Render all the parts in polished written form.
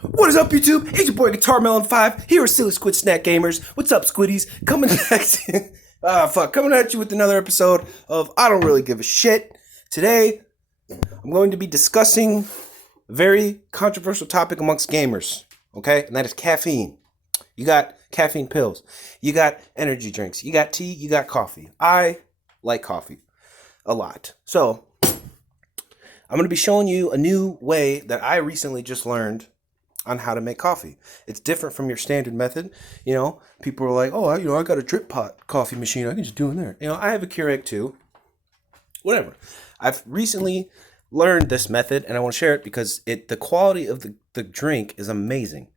What is up, YouTube? It's your boy Guitar Melon 5 here with Silly Squid Snack Gamers. What's up, Squiddies? Coming back coming at you with another episode of I Don't Really Give a Shit. Today, I'm going to be discussing a very controversial topic amongst gamers, okay? And that is caffeine. You got caffeine pills, you got energy drinks, you got tea, you got coffee. I like coffee a lot. So, I'm going to be showing you a new way that I recently just learned on how to make coffee. It's different from your standard method. You know, people are like, oh, I got a drip pot coffee machine. I can just do it in there. You know, I have a Keurig too. Whatever. I've recently learned this method and I want to share it because the quality of the drink is amazing.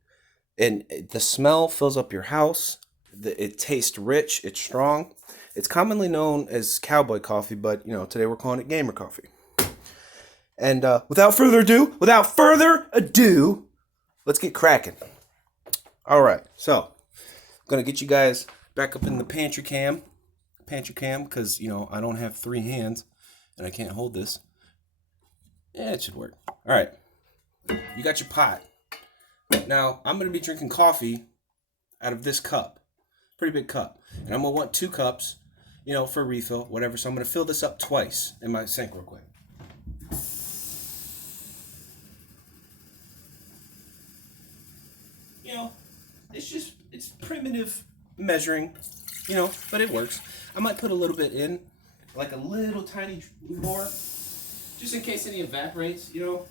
And the smell fills up your house. It tastes rich. It's strong. It's commonly known as cowboy coffee, but, you know, today we're calling it gamer coffee. And without further ado, let's get cracking. All right, so I'm gonna get you guys back up in the pantry cam, because you know I don't have 3 hands and I can't hold this. Yeah, it should work. All right, you got your pot. Now I'm gonna be drinking coffee out of this cup, pretty big cup, and I'm gonna want 2 cups, you know, for refill, whatever. So I'm gonna fill this up twice in my sink real quick. You know, it's primitive measuring, you know, but it works. I might put a little bit in, like a little tiny more, just in case any evaporates, you know,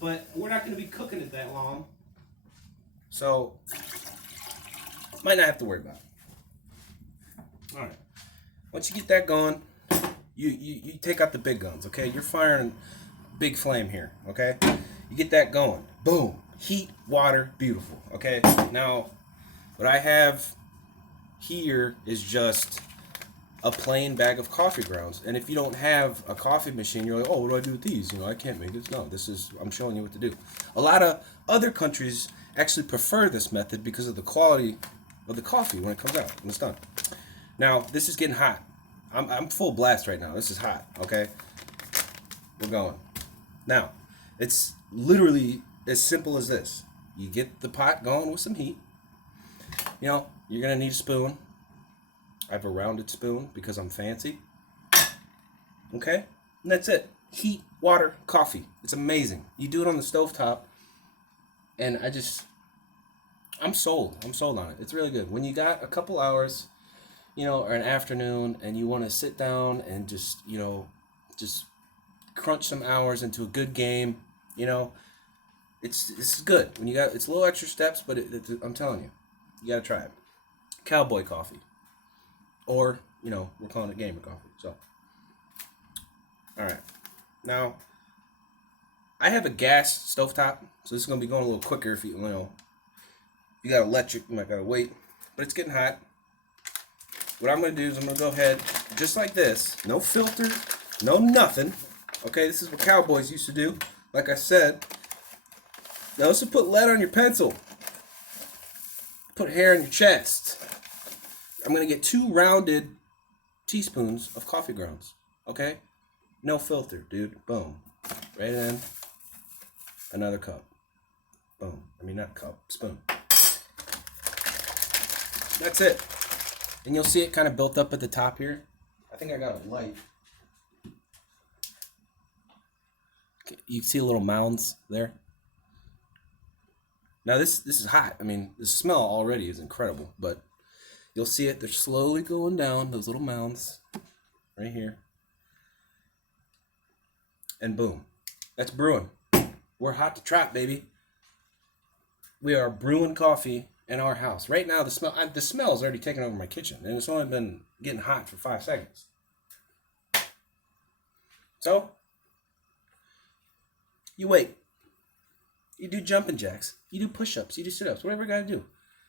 but we're not going to be cooking it that long, so might not have to worry about it. All right, once you get that going, you take out the big guns, okay? You're firing big flame here, okay? You get that going, boom. Heat, water, beautiful. Okay, now what I have here is just a plain bag of coffee grounds. And if you don't have a coffee machine, you're like, oh, what do I do with these? You know, I can't make this. No, I'm showing you what to do. A lot of other countries actually prefer this method because of the quality of the coffee when it comes out, when it's done. Now, this is getting hot. I'm full blast right now. This is hot, okay? We're going. Now, it's literally as simple as this. You get the pot going with some heat. You know, you're going to need a spoon. I have a rounded spoon because I'm fancy. Okay? And that's it. Heat, water, coffee. It's amazing. You do it on the stovetop. And I'm sold. I'm sold on it. It's really good. When you got a couple hours, you know, or an afternoon, and you want to sit down and just, you know, just crunch some hours into a good game, you know, this is good. When you got, it's a little extra steps, but I'm telling you, you gotta try it. Cowboy coffee, or you know, we're calling it gamer coffee. So, all right. Now, I have a gas stovetop, so this is gonna be going a little quicker. If you know, if you got electric, you might gotta wait. But it's getting hot. What I'm gonna do is I'm gonna go ahead, just like this, no filter, no nothing. Okay, this is what cowboys used to do. Like I said. Now this will put lead on your pencil. Put hair on your chest. I'm going to get 2 rounded teaspoons of coffee grounds. Okay? No filter, dude. Boom. Right in. Another cup. Boom. I mean, not cup. Spoon. That's it. And you'll see it kind of built up at the top here. I think I got a light. You see a little mounds there? Now this is hot. I mean, the smell already is incredible, but you'll see it. They're slowly going down, those little mounds right here. And boom. That's brewing. We're hot to trap, baby. We are brewing coffee in our house. Right now, the smell is already taken over my kitchen, and it's only been getting hot for 5 seconds. So, you wait. You do jumping jacks. You do push-ups. You do sit-ups. Whatever you got to do.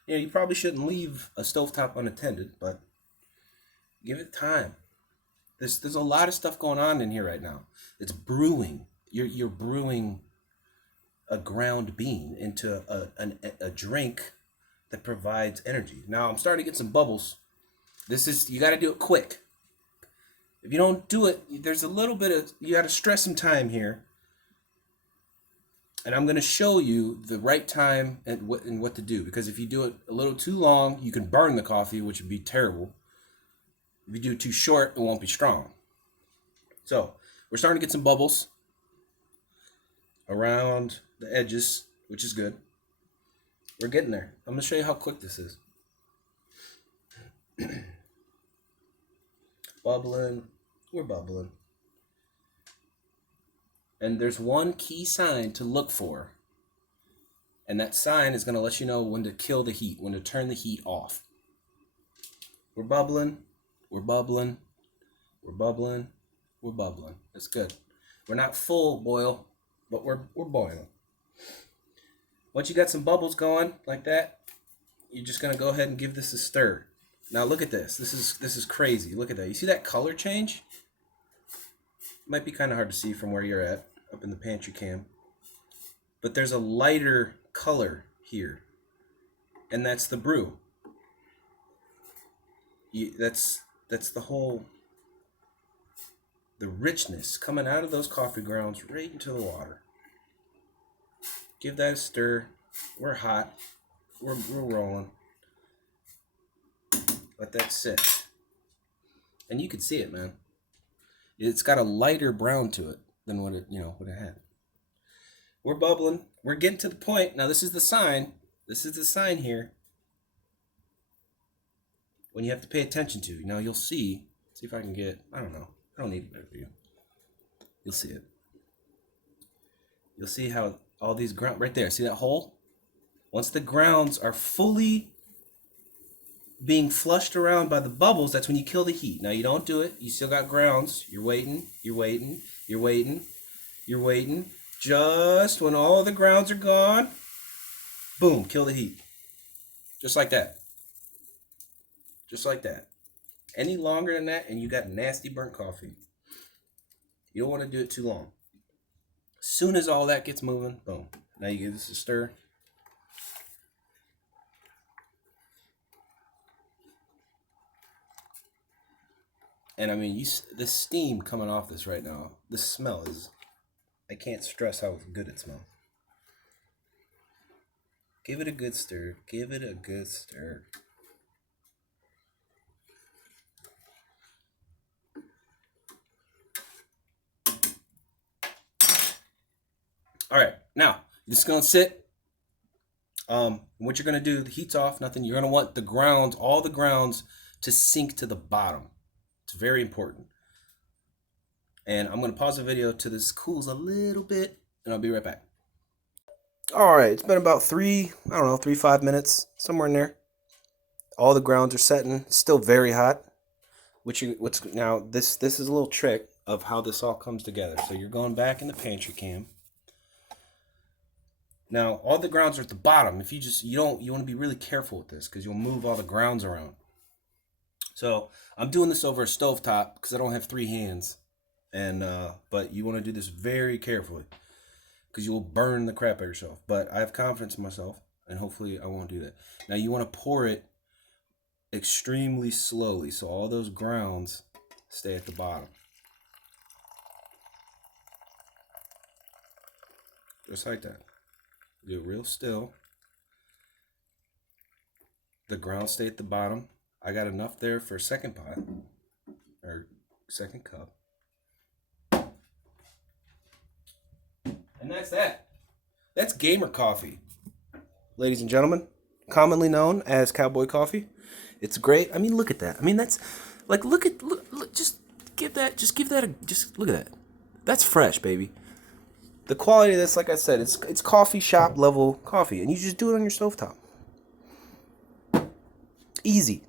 You know, you probably shouldn't leave a stovetop unattended, but give it time. There's a lot of stuff going on in here right now. It's brewing. You're brewing a ground bean into a drink that provides energy. Now I'm starting to get some bubbles. You got to do it quick. If you don't do it, there's a little bit of, you got to stress some time here. And I'm going to show you the right time and what to do. Because if you do it a little too long, you can burn the coffee, which would be terrible. If you do it too short, it won't be strong. So we're starting to get some bubbles around the edges, which is good. We're getting there. I'm going to show you how quick this is. Bubbling. We're bubbling. And there's one key sign to look for. And that sign is going to let you know when to kill the heat, when to turn the heat off. We're bubbling. We're bubbling. We're bubbling. We're bubbling. That's good. We're not full boil, but we're boiling. Once you got some bubbles going like that, you're just going to go ahead and give this a stir. Now look at this. This is crazy. Look at that. You see that color change? Might be kind of hard to see from where you're at, up in the pantry cam. But there's a lighter color here. And that's the brew. That's the whole, the richness coming out of those coffee grounds right into the water. Give that a stir. We're hot. We're rolling. Let that sit. And you can see it, man. It's got a lighter brown to it than what it had. We're bubbling. We're getting to the point. Now this is the sign. This is the sign here. When you have to pay attention to. Now you'll see. See if I can get. I don't know. I don't need a better view. You'll see it. You'll see how all these ground right there. See that hole? Once the grounds are fully being flushed around by the bubbles, that's when you kill the heat. Now you don't do it. You still got grounds. You're waiting. You're waiting. You're waiting. You're waiting. Just when all of the grounds are gone, boom, kill the heat. Just like that. Just like that. Any longer than that, and you got nasty burnt coffee. You don't want to do it too long. As soon as all that gets moving, boom. Now you give this a stir. And I mean, this steam coming off this right now, the smell is, I can't stress how good it smells. Give it a good stir. Give it a good stir. All right, now this is gonna sit. What you're gonna do, the heat's off, nothing. You're gonna want the grounds, all the grounds, to sink to the bottom. It's very important. And I'm gonna pause the video till this cools a little bit, and I'll be right back. All right, it's been about 5 minutes, somewhere in there. All the grounds are setting. It's still very hot. Now this is a little trick of how this all comes together. So you're going back in the pantry cam. Now all the grounds are at the bottom. If you want to be really careful with this because you'll move all the grounds around. So I'm doing this over a stovetop because I don't have 3 hands, and but you want to do this very carefully because you will burn the crap out of yourself. But I have confidence in myself, and hopefully I won't do that. Now you want to pour it extremely slowly so all those grounds stay at the bottom. Just like that. Do it real still. The grounds stay at the bottom. I got enough there for a second pot, or second cup. And that's that. That's gamer coffee, ladies and gentlemen. Commonly known as cowboy coffee. It's great. I mean, look at that. I mean, that's like, look, just look at that. That's fresh, baby. The quality of this, like I said, it's coffee shop level coffee, and you just do it on your stovetop. Easy.